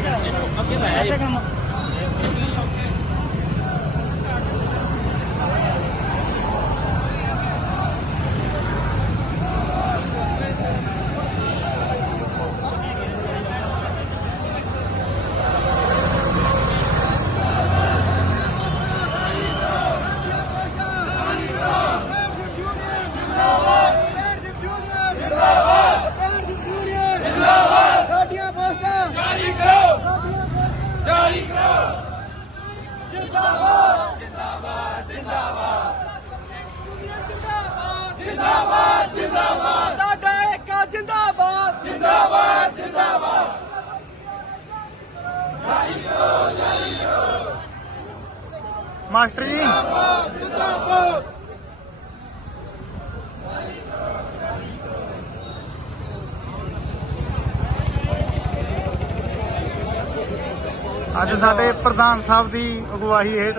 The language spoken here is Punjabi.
Okay, okay. ਜਿੰਦਾਬਾਦ ਜਿੰਦਾਬਾਦ ਸਾਡਾ ਜਿੰਦਾਬਾਦ ਜਿੰਦਾਬਾਦ ਜਿੰਦਾਬਾਦ ਮਾਸਟਰ ਜਿੰਦਾਬਾਦ ਅੱਜ ਸਾਡੇ ਪ੍ਰਧਾਨ ਸਾਹਿਬ ਦੀ ਅਗਵਾਈ ਹੇਠ